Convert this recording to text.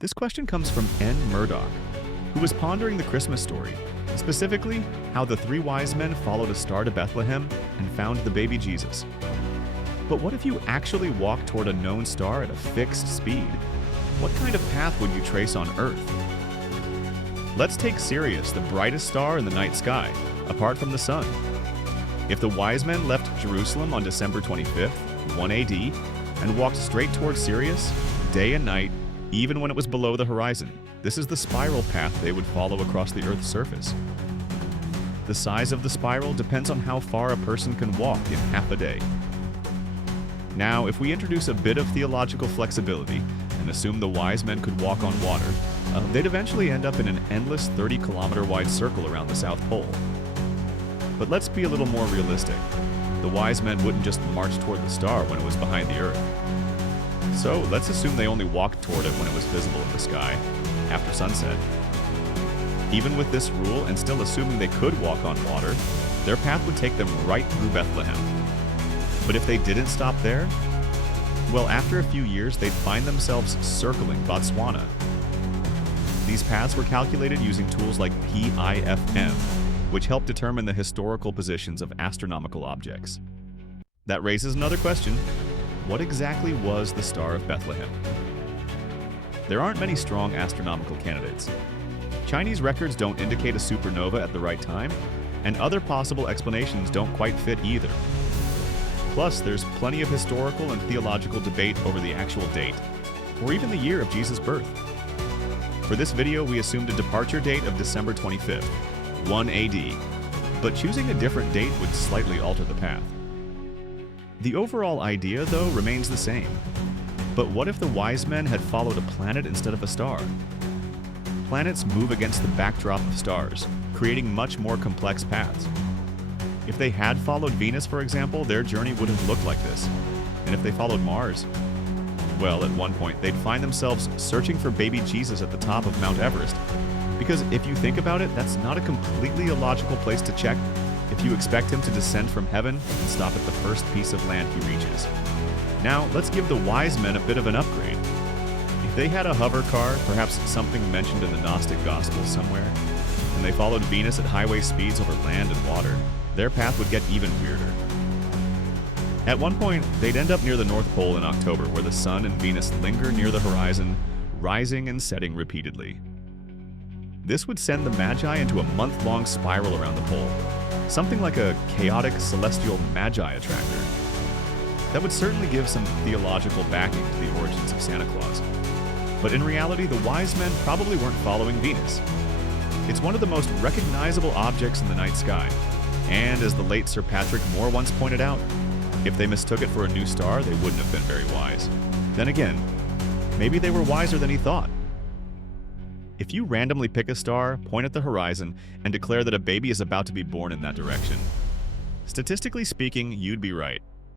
This question comes from N. Murdoch, who was pondering the Christmas story, specifically how the three wise men followed a star to Bethlehem and found the baby Jesus. But what if you actually walked toward a known star at a fixed speed? What kind of path would you trace on Earth? Let's take Sirius, the brightest star in the night sky, apart from the sun. If the wise men left Jerusalem on December 25th, 1 AD, and walked straight towards Sirius, day and night, even when it was below the horizon, this is the spiral path they would follow across the Earth's surface. The size of the spiral depends on how far a person can walk in half a day. Now, if we introduce a bit of theological flexibility and assume the wise men could walk on water, they'd eventually end up in an endless 30-kilometer wide circle around the South Pole. But let's be a little more realistic. The wise men wouldn't just march toward the star when it was behind the Earth. So let's assume they only walked toward it when it was visible in the sky, after sunset. Even with this rule, and still assuming they could walk on water, their path would take them right through Bethlehem. But if they didn't stop there, well, after a few years, they'd find themselves circling Botswana. These paths were calculated using tools like PIFM, which help determine the historical positions of astronomical objects. That raises another question. What exactly was the Star of Bethlehem? There aren't many strong astronomical candidates. Chinese records don't indicate a supernova at the right time, and other possible explanations don't quite fit either. Plus, there's plenty of historical and theological debate over the actual date, or even the year of Jesus' birth. For this video, we assumed a departure date of December 25th, 1 AD, but choosing a different date would slightly alter the path. The overall idea, though, remains the same. But what if the wise men had followed a planet instead of a star? Planets move against the backdrop of stars, creating much more complex paths. If they had followed Venus, for example, their journey would have looked like this. And if they followed Mars, well, at one point, they'd find themselves searching for baby Jesus at the top of Mount Everest. Because if you think about it, that's not a completely illogical place to check if you expect him to descend from heaven and stop at the first piece of land he reaches. Now, let's give the wise men a bit of an upgrade. If they had a hover car, perhaps something mentioned in the Gnostic Gospels somewhere, and they followed Venus at highway speeds over land and water, their path would get even weirder. At one point, they'd end up near the North Pole in October, where the Sun and Venus linger near the horizon, rising and setting repeatedly. This would send the Magi into a month-long spiral around the pole, something like a chaotic celestial Magi attractor. That would certainly give some theological backing to the origins of Santa Claus. But in reality, the wise men probably weren't following Venus. It's one of the most recognizable objects in the night sky, and as the late Sir Patrick Moore once pointed out, if they mistook it for a new star, they wouldn't have been very wise. Then again, maybe they were wiser than he thought. If you randomly pick a star, point at the horizon, and declare that a baby is about to be born in that direction, statistically speaking, you'd be right.